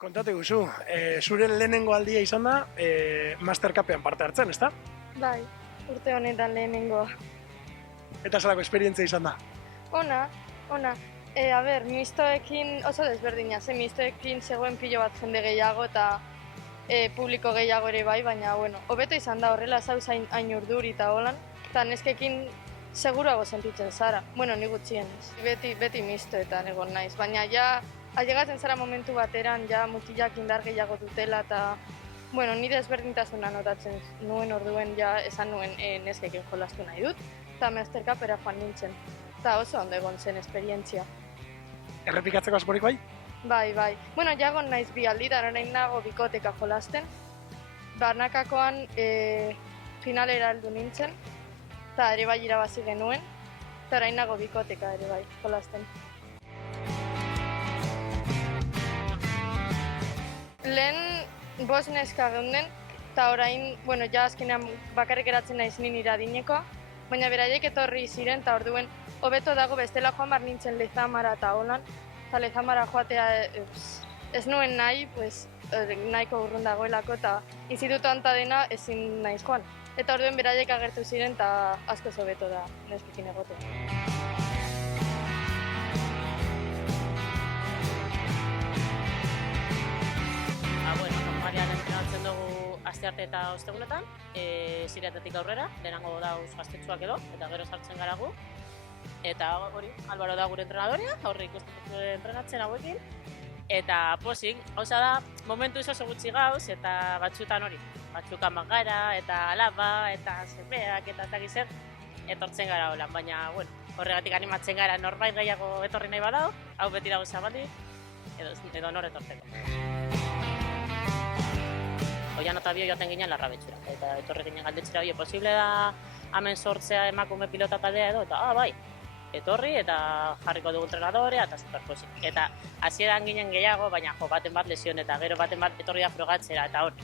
Kontatu guzu, zure lehenengo aldia izan da Master Cupean parte hartzen, ezta? Bai, urte honetan lehenengoa. Eta zelako esperientzia izan da? Ona. Mistoekin oso desberdina, mistoekin zegoen pilo bat jende gehiago eta publiko gehiago ere bai, baina, hobeto izan da horrela, zauz hain urduri eta holan, eta neskekin seguruago sentitzen zara. Ni gutxienez. Beti mistoetan egon naiz, baina ja, ailegatzen zara momentu bateran, ja mutilak indar gehiago dutela eta nire ezberdintasuna notatzen nuen orduen ja esan nuen neskekin jolastu nahi dut, eta Master Cupera joan nintzen. Eta oso ondo egon zen esperientzia. Errepikatzeko asmorik bai? Bai. Ja egon naiz bi alditan, orain nago bikoteka jolasten. Barnakakoan finalera heldu nintzen, eta ere bai irabazi genuen, eta orain nago bikoteka ere bai jolasten. Lehen 5 neska geunden, eta orain, ja azkenean bakarrik eratzen naiz nire adinekoa, baina beraiek etorri ziren, eta orduen hobeto dago bestela joan bar nintzen Lezamara eta holan, eta Lezamara joatea ez nuen nahi, nahiko urrun dagoelako, eta institutoan eta dena ezin naiz joan. Eta orduen beraiek agertu ziren, eta askoz hobeto da neskekin egotea. Normalian entrenatzen dugu astearte eta ostegunetan, ziratetik aurrera, lehenango dauz gaztetxoak edo, eta gero sartzen gara gu. Eta hori, Albaro da gure entrenadorea, aurre ikusten entrenatzen hauekin. Eta posik, hauza da, momentu oso gutxi gauz, eta batzutan hori, batzukan bagara, eta alaba, eta zemeak, eta ez dakiz zer, etortzen gara holan. Baina, horregatik animatzen gara norbait gehiago etorri nahi badao, hau beti dago zabalik, edo nor etortzeko. Oian eta bio joaten ginen Larrabetxura, eta etorri ginen galdetxera, posible da hemen sortzea emakume pilota taldea edo, eta bai, etorri eta jarriko dugu entrenadorea eta superposik. Eta hasieran ginen gehiago, baina baten bat lesion eta gero baten bat etorri da frogatzera, eta hor,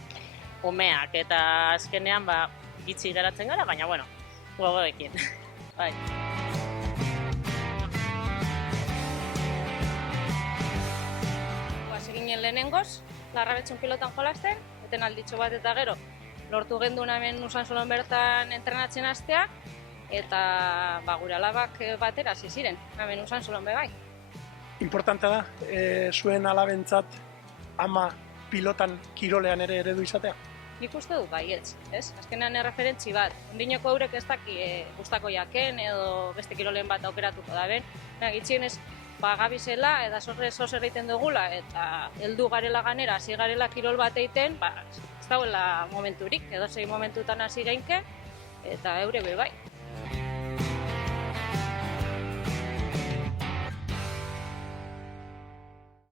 umeak eta azkenean gitxi geratzen gara, baina gogoekin. Bai. Hasi ginen lehenengoz, Larrabetxun pilotan jolasten, eten alditxo bat eta gero lortu genduen hemen Usansolon bertan entrenatzen hastea, eta gure alabak batera hasi ziren, hemen Usansolon bai. Importante da, zuen alabentzat ama pilotan kirolean ere eredu izatea? Nik uste dut baietz, ez? Azkenean erreferentzi bat, ondineko eurek ez daki gustako jaken edo beste kirolen bat aukeratuko da ben, gitxienez gabizela eta zozer egiten dugula eta heldu garela ganera, hasi garela kirol bat egiten, ez dagoela momenturik, edo zein momentutan hasi geinke, eta eure bai.